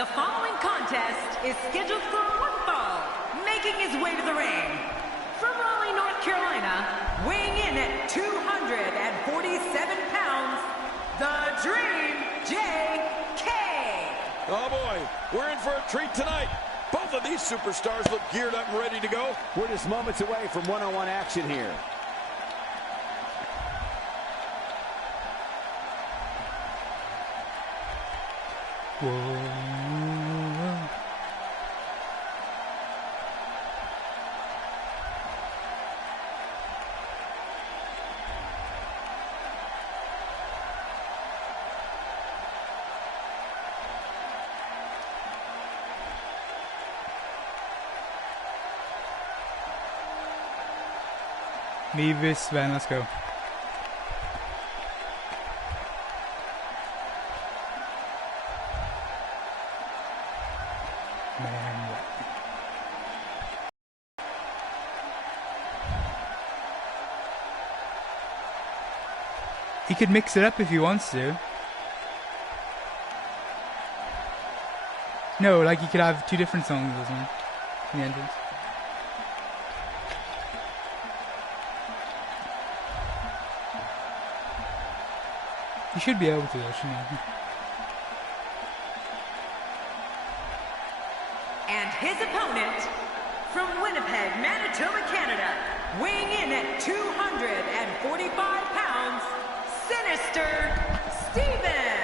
The following contest is scheduled for one fall. Making his way to the ring, from Raleigh, North Carolina, weighing in at 247 pounds, the Dream J.K. Oh boy, we're in for a treat tonight. Both of these superstars look geared up and ready to go. We're just moments away from one-on-one action here. Whoa. Me vs. Sven, let's go. Man. He could mix it up if he wants to. No, like he could have two different songs or something in the entrance. You should be able to, though, shouldn't you? And his opponent, from Winnipeg, Manitoba, Canada, weighing in at 245 pounds, Sinister Steven.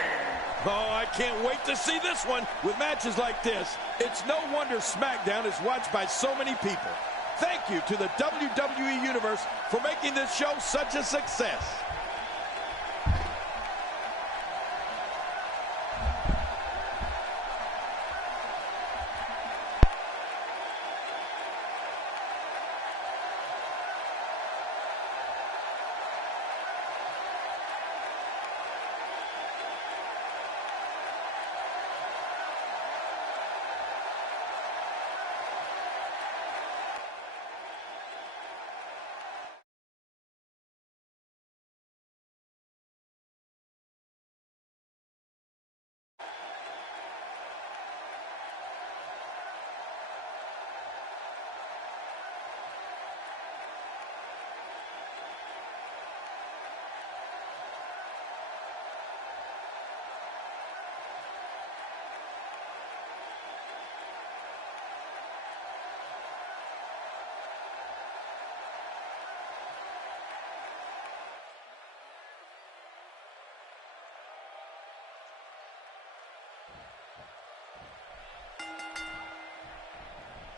Oh, I can't wait to see this one. With matches like this, it's no wonder SmackDown is watched by so many people. Thank you to the WWE Universe for making this show such a success.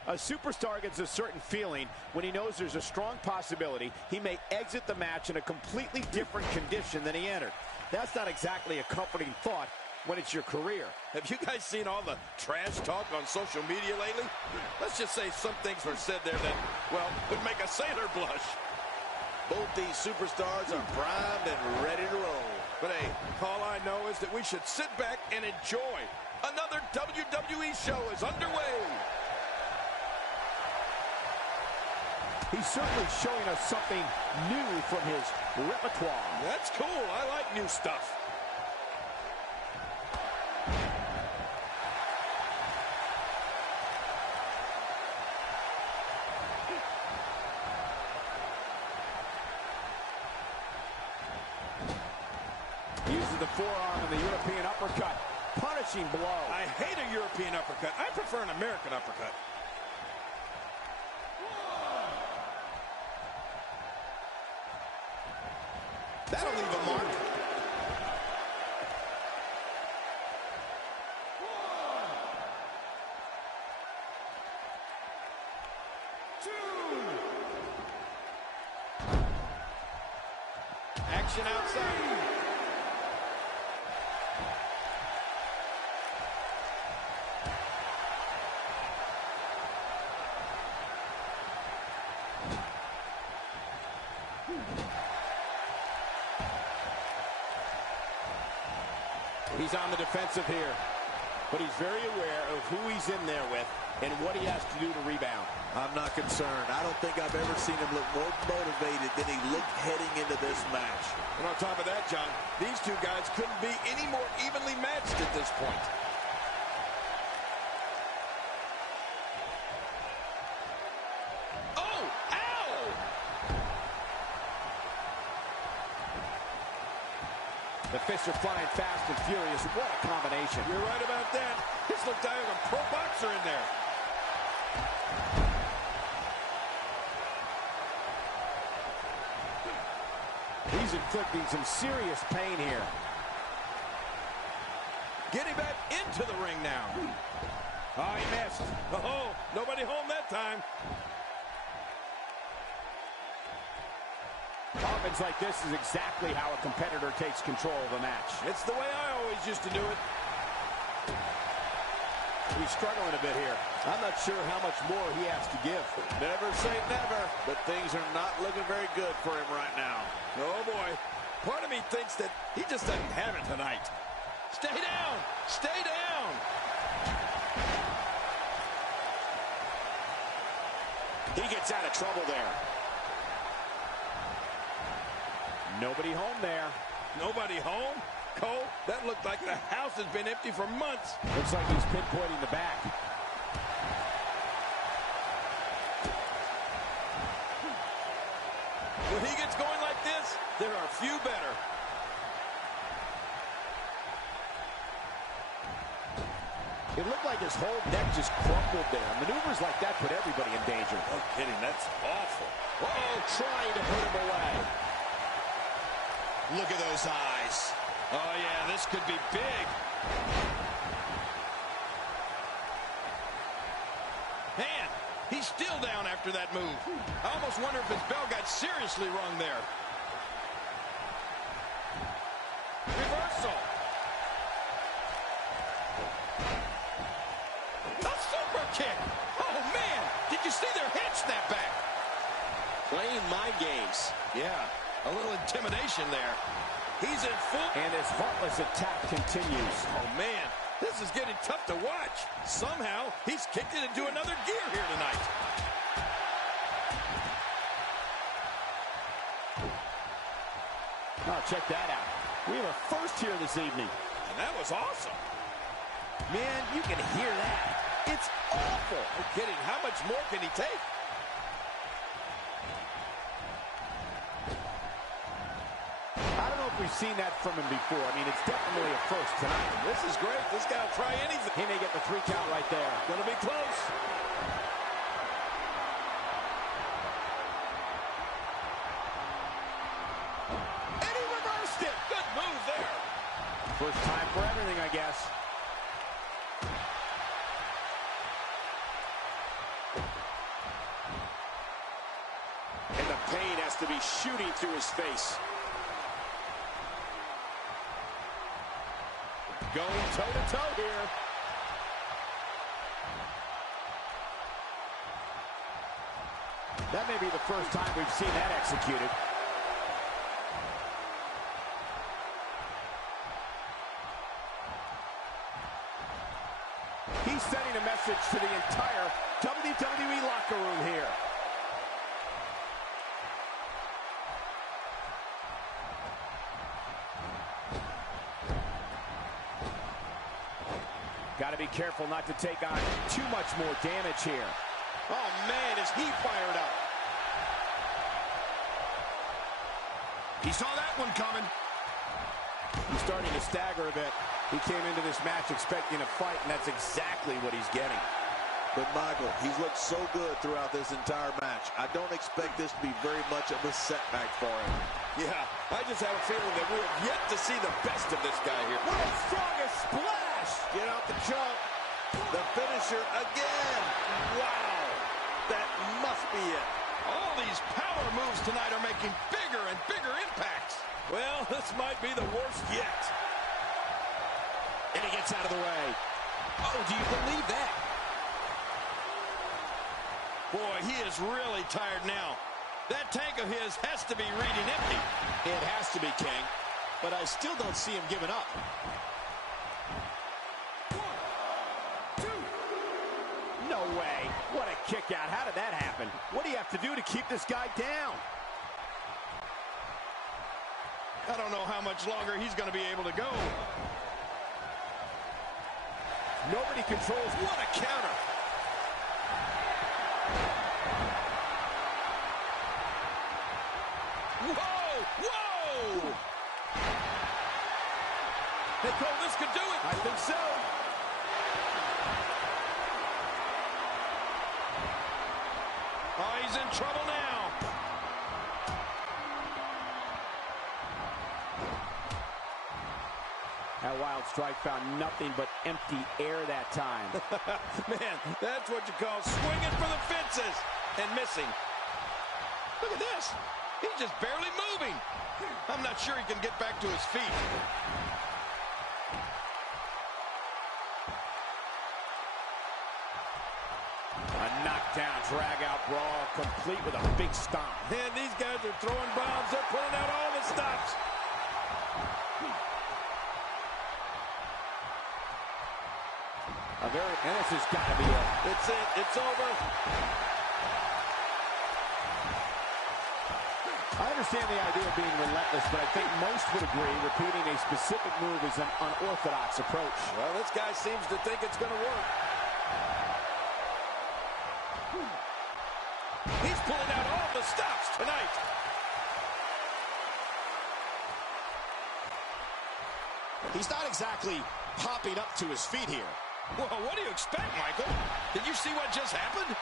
A superstar gets a certain feeling when he knows there's a strong possibility he may exit the match in a completely different condition than he entered. That's not exactly a comforting thought when it's your career. Have you guys seen all the trash talk on social media lately? Let's just say some things were said there that, well, would make a sailor blush. Both these superstars are primed and ready to roll. But hey, all I know is that we should sit back and enjoy. Another WWE show is underway. He's certainly showing us something new from his repertoire. That's cool. I like new stuff. Uses the forearm and the European uppercut. Punishing blow. I hate a European uppercut. I prefer an American uppercut. That'll leave a mark. Action outside. He's on the defensive here, but he's very aware of who he's in there with and what he has to do to rebound. I'm not concerned. I don't think I've ever seen him look more motivated than he looked heading into this match. And on top of that, John, these two guys couldn't be any more evenly matched at this point. The fists are flying fast and furious. What a combination. You're right about that. This looked like a pro boxer in there. He's inflicting some serious pain here. Getting back into the ring now. Oh, he missed. Oh, nobody home that time. Offense like this is exactly how a competitor takes control of a match. It's the way I always used to do it. He's struggling a bit here. I'm not sure how much more he has to give. Never say never, but things are not looking very good for him right now. Oh, boy. Part of me thinks that he just doesn't have it tonight. Stay down! Stay down! He gets out of trouble there. Nobody home there. Nobody home? Cole, that looked like the house has been empty for months. Looks like he's pinpointing the back. When he gets going like this, there are few better. It looked like his whole neck just crumbled there. Maneuvers like that put everybody in danger. No kidding, that's awful. Uh-oh, trying to put him away. Look at those eyes. Oh, yeah, this could be big. Man, he's still down after that move. I almost wonder if his bell got seriously wrong there. Reversal. A super kick. Oh, man, did you see their head snap back? Playing mind games. Yeah, a little intimidation there. He's in full. And his heartless attack continues. Oh, man, this is getting tough to watch. Somehow, he's kicked it into another gear here tonight. Oh, check that out. We have a first here this evening. And that was awesome. Man, you can hear that. It's awful. No kidding. How much more can he take? I don't know if we've seen that from him before. I mean, it's definitely a first tonight. This is great. This guy will try anything. He may get the 3 count right there. Gonna be close. And he reversed it. Good move there. First time for everything, I guess. And the pain has to be shooting through his face. Going toe-to-toe here. That may be the first time we've seen that executed. He's sending a message to the entire WWE locker room here. Got to be careful not to take on too much more damage here. Oh, man, is he fired up. He saw that one coming. He's starting to stagger a bit. He came into this match expecting a fight, and that's exactly what he's getting. But, Michael, he's looked so good throughout this entire match. I don't expect this to be very much of a setback for him. Yeah, I just have a feeling that we have yet to see the best of this guy here. World's strongest splash! Get out the jump. The finisher again. Wow. That must be it. All these power moves tonight are making bigger and bigger impacts. Well, this might be the worst yet. And he gets out of the way. Oh, do you believe that? Boy, he is really tired now. That tank of his has to be reading empty. It has to be, King. But I still don't see him giving up. 1, 2. No way. What a kick out. How did that happen? What do you have to do to keep this guy down? I don't know how much longer he's going to be able to go. Nobody controls. What a counter. Whoa! Whoa! Hey, Cole, this could do it. I think so. Oh, he's in trouble now. That wild strike found nothing but empty air that time. Man, that's what you call swinging for the fences and missing. Look at this. He's just barely moving. I'm not sure he can get back to his feet. A knockdown, drag-out brawl, complete with a big stomp. Man, these guys are throwing bombs. They're pulling out all the stops. And this has got to be it. It's it. It's over. I understand the idea of being relentless, but I think most would agree repeating a specific move is an unorthodox approach. Well, this guy seems to think it's going to work. He's pulling out all the stops tonight. He's not exactly popping up to his feet here. Well, what do you expect, Michael? Did you see what just happened?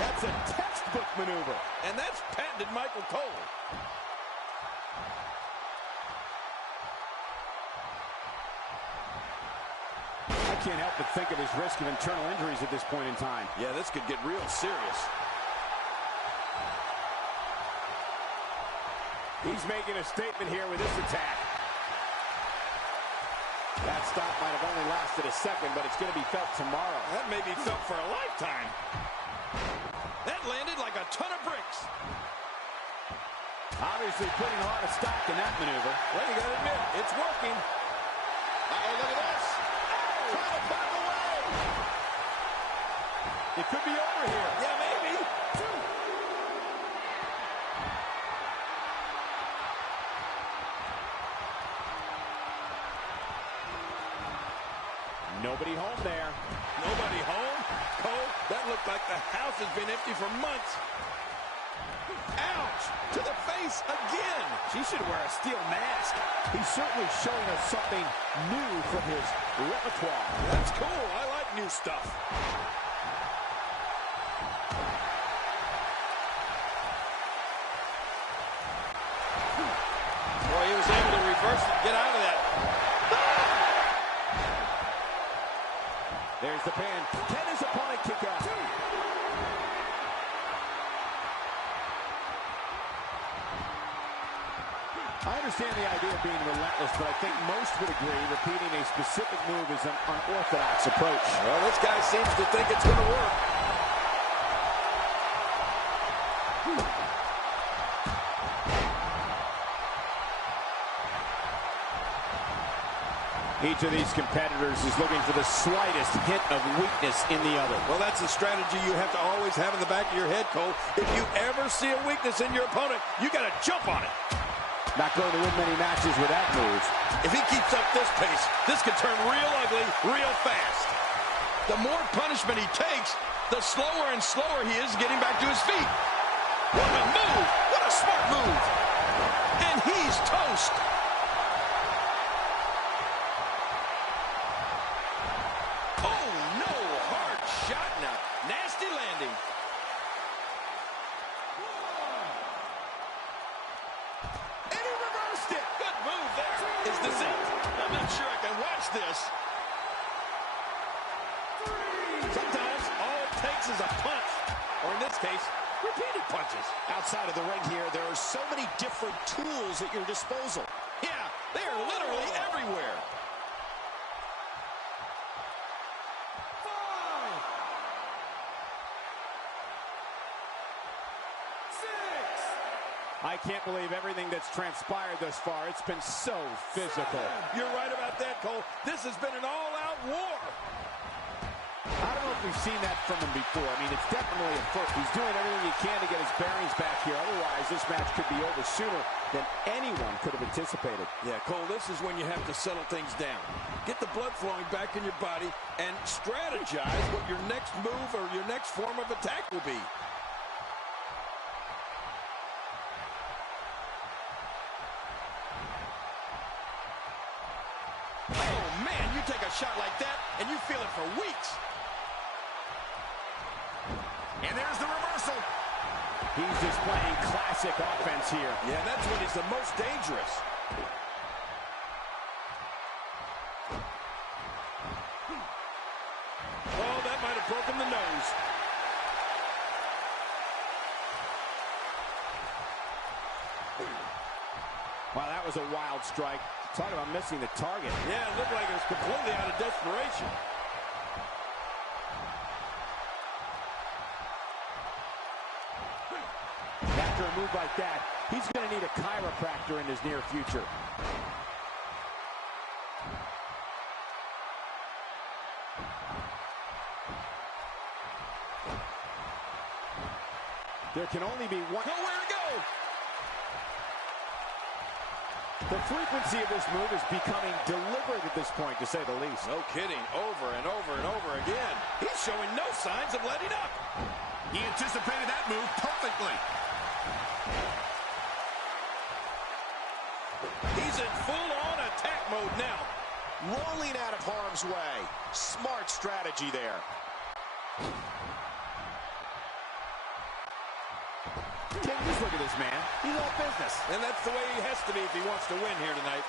That's a textbook maneuver. And that's patented Michael Cole. I can't help but think of his risk of internal injuries at this point in time. Yeah, this could get real serious. He's making a statement here with this attack. That stop might have only lasted a second, but it's going to be felt tomorrow. That may be felt for a lifetime. That landed like a ton of bricks. Obviously putting a lot of stock in that maneuver. Well, you got to admit, it's working. Uh-oh, look at this. Oh, trying to back away. It could be over here. Yeah, maybe. Nobody home there. Nobody home? Cole, that looked like the house has been empty for months. Ouch! To the face again. She should wear a steel mask. He's certainly showing us something new from his repertoire. That's cool. I like new stuff. Boy, he was able to reverse it and get out of that. There's the pin. Can his opponent kick out? I understand the idea of being relentless, but I think most would agree repeating a specific move is an unorthodox approach. Well, this guy seems to think it's going to work. Each of these competitors is looking for the slightest hint of weakness in the other. Well, that's a strategy you have to always have in the back of your head, Cole. If you ever see a weakness in your opponent, you got to jump on it. Not going to win many matches with that move. If he keeps up this pace, this could turn real ugly real fast. The more punishment he takes, the slower and slower he is getting back to his feet. What a move! What a smart move! And he's toast. Oh, no! Hard shot now. Nasty landing. And he reversed it. Good move there. Is this it? I'm not sure I can watch this. Sometimes all it takes is a punch, or in this case, repeated punches. Outside of the ring here, there are so many different tools at your disposal. Yeah, they are literally everywhere. 5, 6. I can't believe everything that's transpired thus far. It's been so physical. You're right about that, Cole. This has been an all-out war. I don't know if we've seen that from him before. I mean, it's definitely a first. He's doing everything he can to get his bearings back here. Otherwise, this match could be over sooner than anyone could have anticipated. Yeah, Cole, this is when you have to settle things down. Get the blood flowing back in your body and strategize what your next move or your next form of attack will be. take a shot like that, and you feel it for weeks. And there's the reversal. He's displaying classic offense here. Yeah, that's when he's the most dangerous. Oh, that might have broken the nose. Wow, that was a wild strike. Talk about missing the target. Yeah, it looked like it was completely out of desperation. After a move like that, he's going to need a chiropractor in his near future. There can only be one. Nowhere to go. The frequency of this move is becoming deliberate at this point, to say the least. No kidding. Over and over and over again. He's showing no signs of letting up. He anticipated that move perfectly. He's in full-on attack mode now. Rolling out of harm's way. Smart strategy there. King, just look at this man. He's all business. And that's the way he has to be if he wants to win here tonight.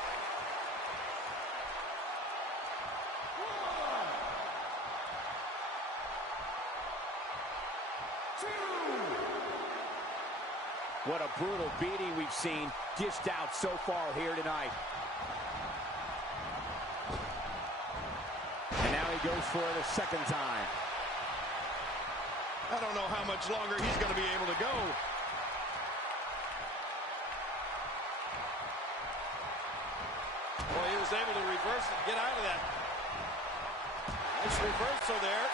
What a brutal beating we've seen dished out so far here tonight. And now he goes for it a second time. I don't know how much longer he's going to be able to go. Boy, he was able to reverse and get out of that. Nice reversal there.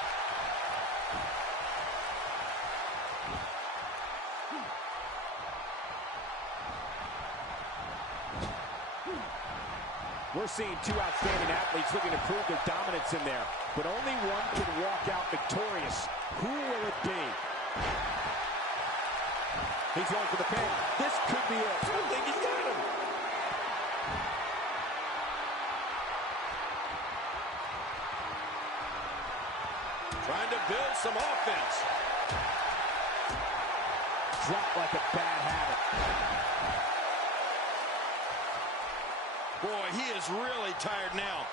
We're seeing two outstanding athletes looking to prove their dominance in there, but only one can walk out victorious. Who will it be? He's going for the pin. This could be it. I think he's got him. Trying to build some offense. Drop like a bad habit. Boy, he is really tired now.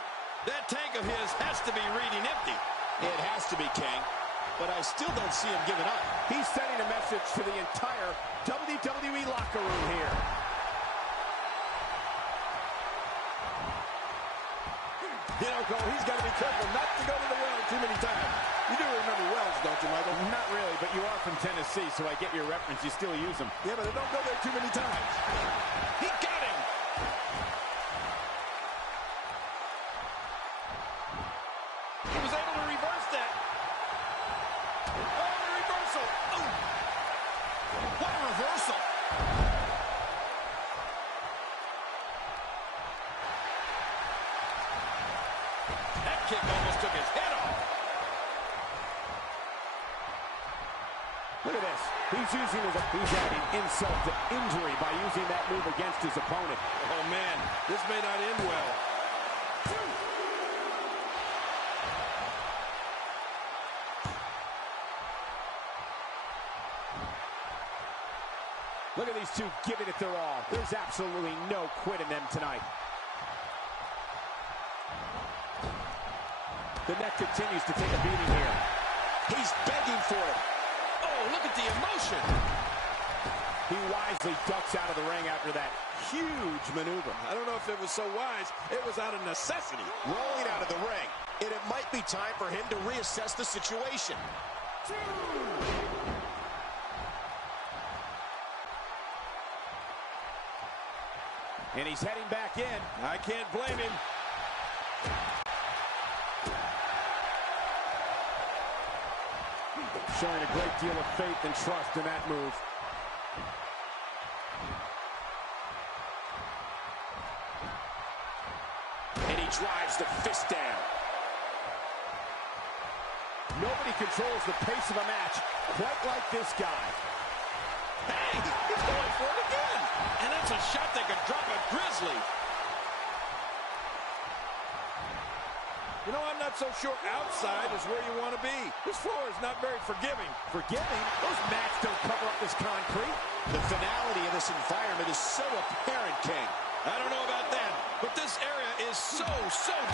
That tank of his has to be reading empty. It has to be, King. But I still don't see him giving up. He's sending a message to the entire WWE locker room here. You know, Cole, he's got to be careful not to go to the well too many times. You do remember wells, don't you, Michael? Not really, but you are from Tennessee, so I get your reference. You still use them. Yeah, but don't go there too many times. He got him! He was able to reverse that. Oh, the reversal! Oh. What a reversal! That kick almost took his head off. Look at this. He's adding insult to injury by using that move against his opponent. Oh, man, this may not end well. Look at these two giving it their all. There's absolutely no quit in them tonight. The neck continues to take a beating here. He's begging for it. Oh, look at the emotion. He wisely ducks out of the ring after that Huge maneuver. I don't know if it was so wise. It was out of necessity. Rolling out of the ring. And it might be time for him to reassess the situation. And he's heading back in. I can't blame him. Showing a great deal of faith and trust in that move. And he drives the fist down. Nobody controls the pace of a match quite like this guy. Hey, he's going for it again. And that's a shot that could drop a grizzly. You know, I'm not so sure outside is where you want to be. This floor is not very forgiving. Forgiving? Those mats don't cover up this concrete. The finality of this environment is so apparent, King. I don't know about that, but this area is so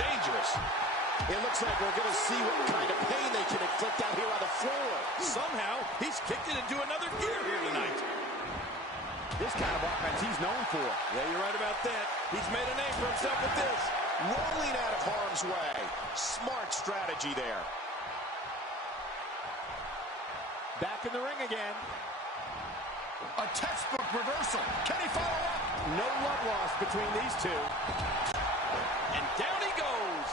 dangerous. It looks like we're going to see what kind of pain they can inflict out here on the floor. Somehow, he's kicked it into another gear here tonight. This kind of offense he's known for. Yeah, you're right about that. He's made a name for himself with this. Rolling out of harm's way. Smart strategy there. Back in the ring again. A textbook reversal. Can he follow up? No love lost between these two. And down he goes.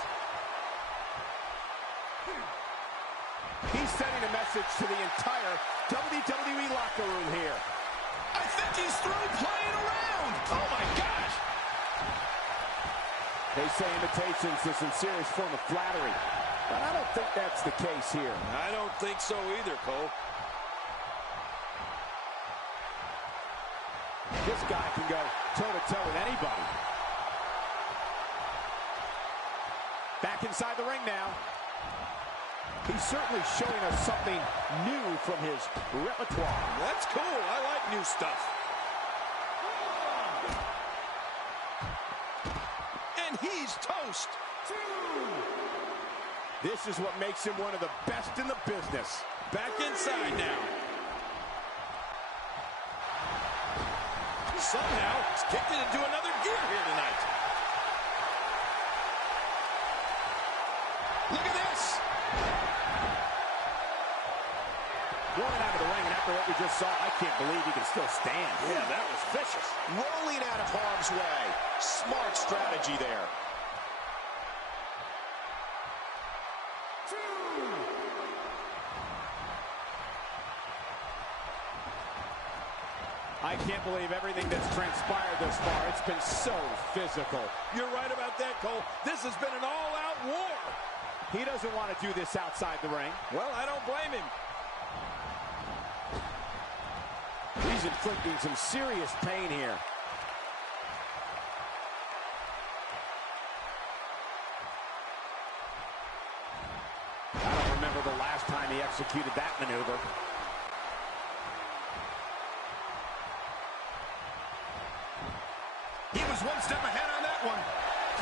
He's sending a message to the entire WWE locker room here. I think he's through playing around. Oh, my gosh. They say imitation's the sincerest form of flattery, but I don't think that's the case here. I don't think so either, Cole. This guy can go toe-to-toe with anybody. Back inside the ring now. He's certainly showing us something new from his repertoire. That's cool. I like new stuff. And he's toast. This is what makes him one of the best in the business. Back inside now. Somehow, he's kicked it into another gear here tonight. Look at this. Rolling out of the ring, and after what we just saw, I can't believe he can still stand. Yeah, that was vicious. Rolling out of harm's way. Smart strategy there. I can't believe everything that's transpired thus far. It's been so physical. You're right about that, Cole. This has been an all-out war. He doesn't want to do this outside the ring. Well, I don't blame him. He's inflicting some serious pain here. I don't remember the last time he executed that maneuver. He was one step ahead on that one.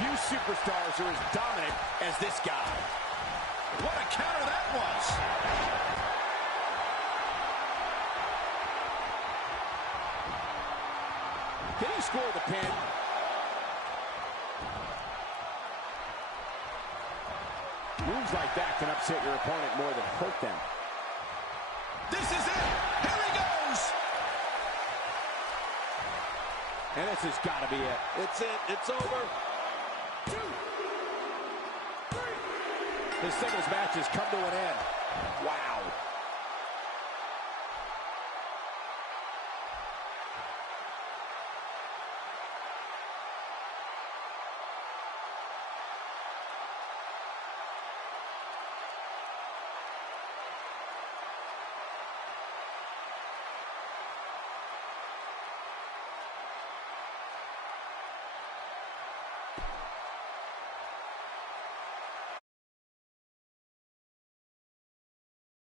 Few superstars are as dominant as this guy. What a counter that was. Can he score the pin? Moves like that can upset your opponent more than hurt them. This is it. Here he goes. And this has got to be it. It's it. It's over. This singles match has come to an end. Wow.